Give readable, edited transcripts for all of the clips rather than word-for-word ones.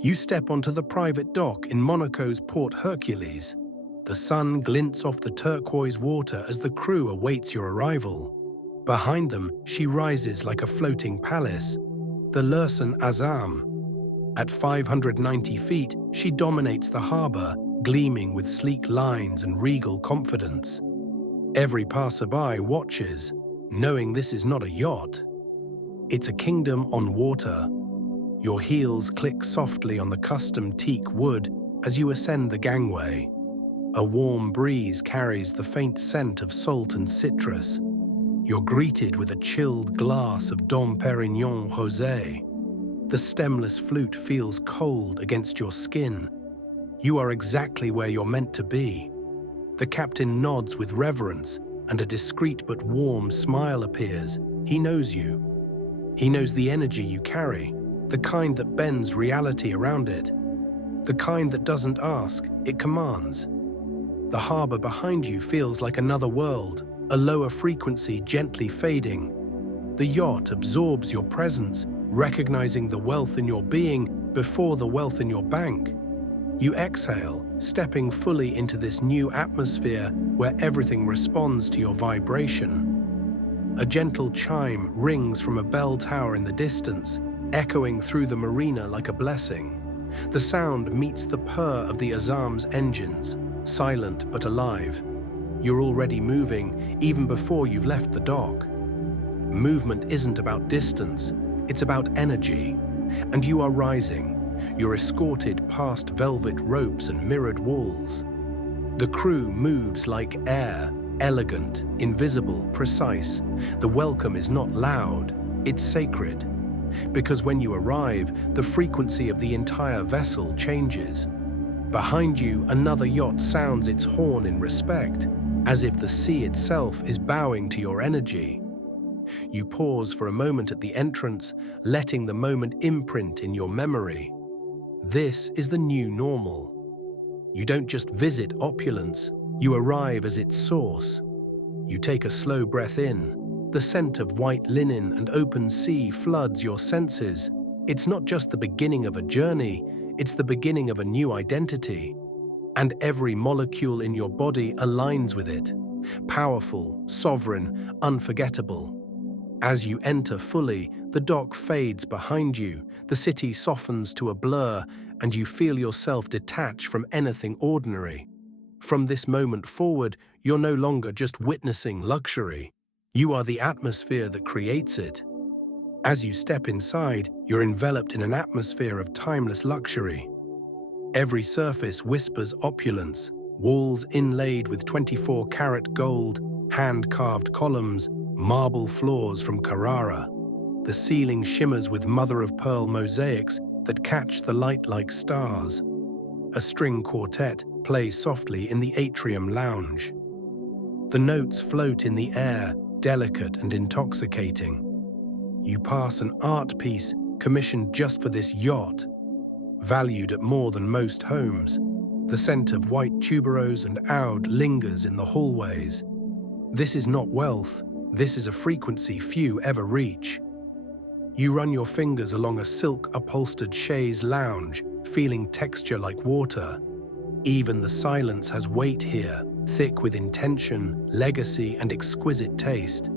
You step onto the private dock in Monaco's Port Hercules. The sun glints off the turquoise water as the crew awaits your arrival. Behind them, she rises like a floating palace, the Lursen Azzam. At 590 feet, she dominates the harbor, gleaming with sleek lines and regal confidence. Every passerby watches, knowing this is not a yacht. It's a kingdom on water. Your heels click softly on the custom teak wood as you ascend the gangway. A warm breeze carries the faint scent of salt and citrus. You're greeted with a chilled glass of Dom Perignon Rosé. The stemless flute feels cold against your skin. You are exactly where you're meant to be. The captain nods with reverence, and a discreet but warm smile appears. He knows you. He knows the energy you carry, the kind that bends reality around it. The kind that doesn't ask, it commands. The harbor behind you feels like another world, a lower frequency gently fading. The yacht absorbs your presence, recognizing the wealth in your being before the wealth in your bank. You exhale, stepping fully into this new atmosphere where everything responds to your vibration. A gentle chime rings from a bell tower in the distance, echoing through the marina like a blessing. The sound meets the purr of the Azzam's engines, silent but alive. You're already moving, even before you've left the dock. Movement isn't about distance, it's about energy. And you are rising. You're escorted past velvet ropes and mirrored walls. The crew moves like air, elegant, invisible, precise. The welcome is not loud, it's sacred. Because when you arrive, the frequency of the entire vessel changes. Behind you, another yacht sounds its horn in respect, as if the sea itself is bowing to your energy. You pause for a moment at the entrance, letting the moment imprint in your memory. This is the new normal. You don't just visit opulence, you arrive as its source. You take a slow breath in. The scent of white linen and open sea floods your senses. It's not just the beginning of a journey, it's the beginning of a new identity. And every molecule in your body aligns with it. Powerful, sovereign, unforgettable. As you enter fully, the dock fades behind you, the city softens to a blur, and you feel yourself detach from anything ordinary. From this moment forward, you're no longer just witnessing luxury. You are the atmosphere that creates it. As you step inside, you're enveloped in an atmosphere of timeless luxury. Every surface whispers opulence, walls inlaid with 24-karat gold, hand-carved columns, marble floors from Carrara. The ceiling shimmers with mother-of-pearl mosaics that catch the light like stars. A string quartet plays softly in the atrium lounge. The notes float in the air, delicate and intoxicating. You pass an art piece commissioned just for this yacht, valued at more than most homes. The scent of white tuberose and oud lingers in the hallways. This is not wealth, this is a frequency few ever reach. You run your fingers along a silk-upholstered chaise lounge, feeling texture like water. Even the silence has weight here, thick with intention, legacy, and exquisite taste.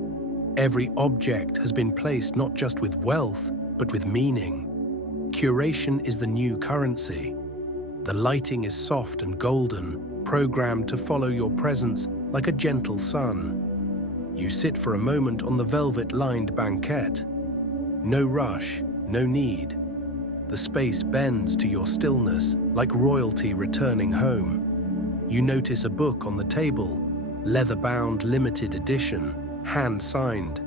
Every object has been placed not just with wealth, but with meaning. Curation is the new currency. The lighting is soft and golden, programmed to follow your presence like a gentle sun. You sit for a moment on the velvet-lined banquette. No rush, no need. The space bends to your stillness, like royalty returning home. You notice a book on the table, leather-bound limited edition, hand-signed.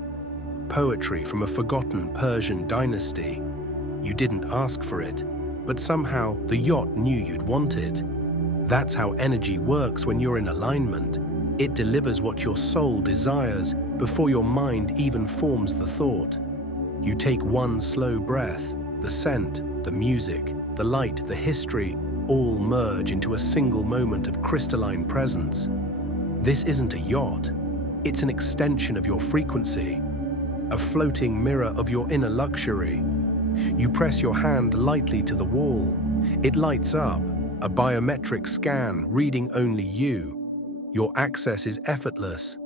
Poetry from a forgotten Persian dynasty. You didn't ask for it, but somehow the yacht knew you'd want it. That's how energy works when you're in alignment. It delivers what your soul desires before your mind even forms the thought. You take one slow breath, the scent, the music, the light, the history, all merge into a single moment of crystalline presence. This isn't a yacht, it's an extension of your frequency, a floating mirror of your inner luxury. You press your hand lightly to the wall. It lights up, a biometric scan reading only you. Your access is effortless.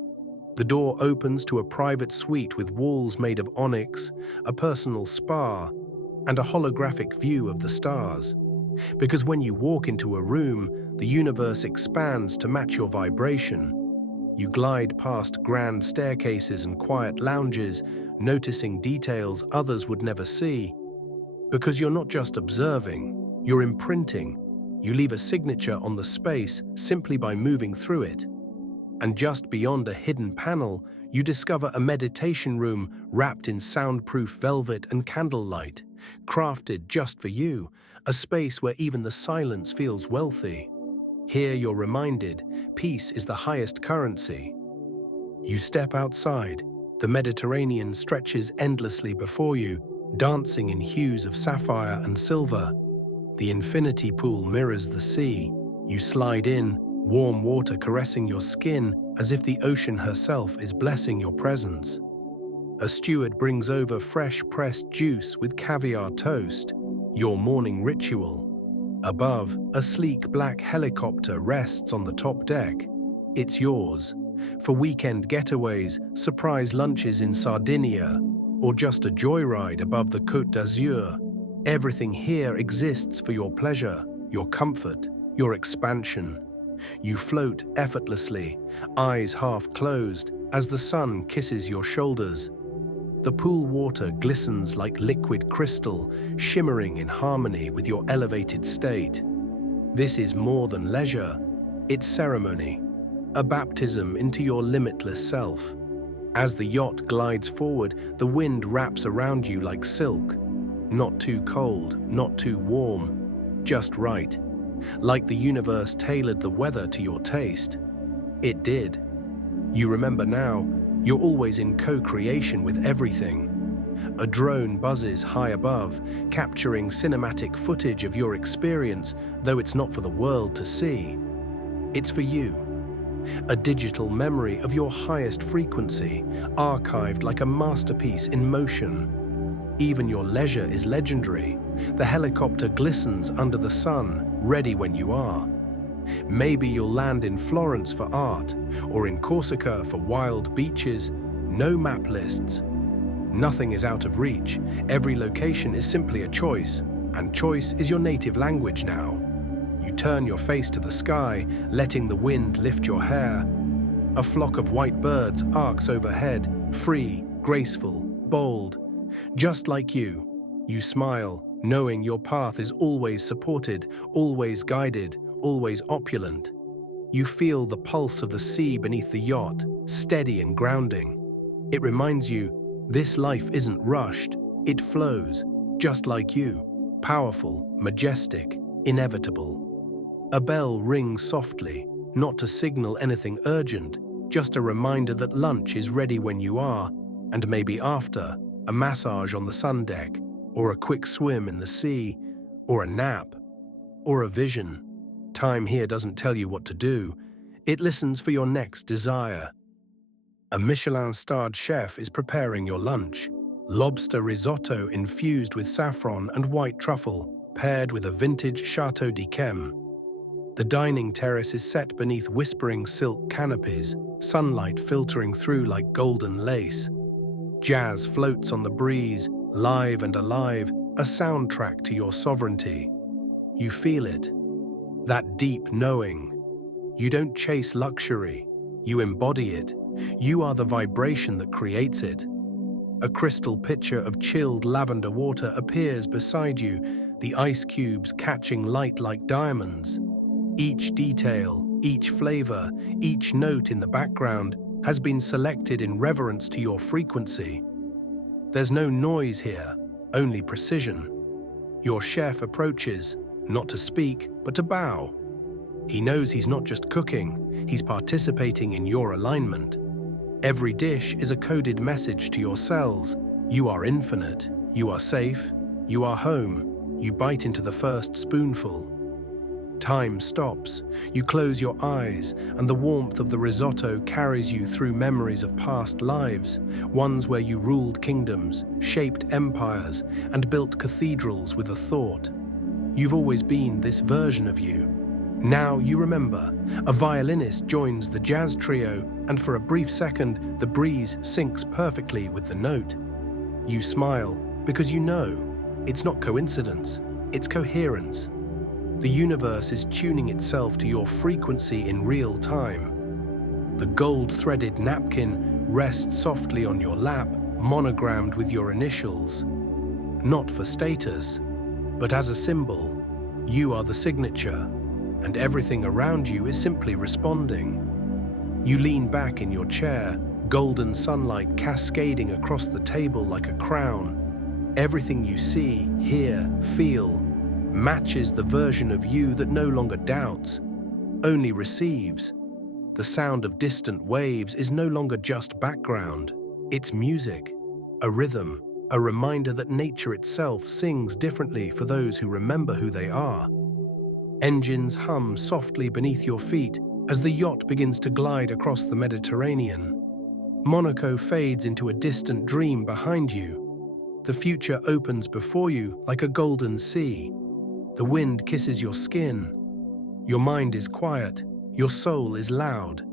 The door opens to a private suite with walls made of onyx, a personal spa, and a holographic view of the stars. Because when you walk into a room, the universe expands to match your vibration. You glide past grand staircases and quiet lounges, noticing details others would never see. Because you're not just observing, you're imprinting. You leave a signature on the space simply by moving through it. And just beyond a hidden panel, you discover a meditation room wrapped in soundproof velvet and candlelight, crafted just for you, a space where even the silence feels wealthy. Here you're reminded, peace is the highest currency. You step outside. The Mediterranean stretches endlessly before you, dancing in hues of sapphire and silver. The infinity pool mirrors the sea. You slide in, warm water caressing your skin as if the ocean herself is blessing your presence. A steward brings over fresh pressed juice with caviar toast, your morning ritual. Above, a sleek black helicopter rests on the top deck. It's yours. For weekend getaways, surprise lunches in Sardinia, or just a joyride above the Côte d'Azur, everything here exists for your pleasure, your comfort, your expansion. You float effortlessly, eyes half closed, as the sun kisses your shoulders. The pool water glistens like liquid crystal, shimmering in harmony with your elevated state. This is more than leisure, it's ceremony, a baptism into your limitless self. As the yacht glides forward, the wind wraps around you like silk. Not too cold, not too warm, just right. Like the universe tailored the weather to your taste. It did. You remember now, you're always in co-creation with everything. A drone buzzes high above, capturing cinematic footage of your experience, though it's not for the world to see. It's for you. A digital memory of your highest frequency, archived like a masterpiece in motion. Even your leisure is legendary. The helicopter glistens under the sun, ready when you are. Maybe you'll land in Florence for art, or in Corsica for wild beaches. No map lists. Nothing is out of reach. Every location is simply a choice, and choice is your native language now. You turn your face to the sky, letting the wind lift your hair. A flock of white birds arcs overhead, free, graceful, bold. Just like you smile, knowing your path is always supported, always guided, always opulent. You feel the pulse of the sea beneath the yacht, steady and grounding. It reminds you, this life isn't rushed, it flows, just like you, powerful, majestic, inevitable. A bell rings softly, not to signal anything urgent, just a reminder that lunch is ready when you are, and maybe after, a massage on the sun deck, or a quick swim in the sea, or a nap, or a vision. Time here doesn't tell you what to do. It listens for your next desire. A Michelin-starred chef is preparing your lunch. Lobster risotto infused with saffron and white truffle, paired with a vintage Chateau d'Yquem. The dining terrace is set beneath whispering silk canopies, sunlight filtering through like golden lace. Jazz floats on the breeze, live and alive, a soundtrack to your sovereignty. You feel it, that deep knowing. You don't chase luxury, you embody it. You are the vibration that creates it. A crystal pitcher of chilled lavender water appears beside you, the ice cubes catching light like diamonds. Each detail, each flavor, each note in the background has been selected in reverence to your frequency. There's no noise here, only precision. Your chef approaches, not to speak, but to bow. He knows he's not just cooking, he's participating in your alignment. Every dish is a coded message to your cells. You are infinite, you are safe, you are home. You bite into the first spoonful. Time stops. You close your eyes, and the warmth of the risotto carries you through memories of past lives, ones where you ruled kingdoms, shaped empires, and built cathedrals with a thought. You've always been this version of you. Now you remember, a violinist joins the jazz trio, and for a brief second, the breeze syncs perfectly with the note. You smile because you know it's not coincidence, it's coherence. The universe is tuning itself to your frequency in real time. The gold-threaded napkin rests softly on your lap, monogrammed with your initials. Not for status, but as a symbol. You are the signature, and everything around you is simply responding. You lean back in your chair, golden sunlight cascading across the table like a crown. Everything you see, hear, feel matches the version of you that no longer doubts, only receives. The sound of distant waves is no longer just background. It's music, a rhythm, a reminder that nature itself sings differently for those who remember who they are. Engines hum softly beneath your feet as the yacht begins to glide across the Mediterranean. Monaco fades into a distant dream behind you. The future opens before you like a golden sea. The wind kisses your skin. Your mind is quiet. Your soul is loud.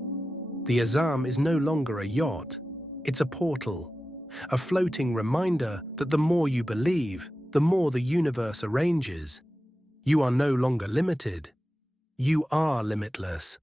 The Azzam is no longer a yacht. It's a portal, a floating reminder that the more you believe, the more the universe arranges. You are no longer limited. You are limitless.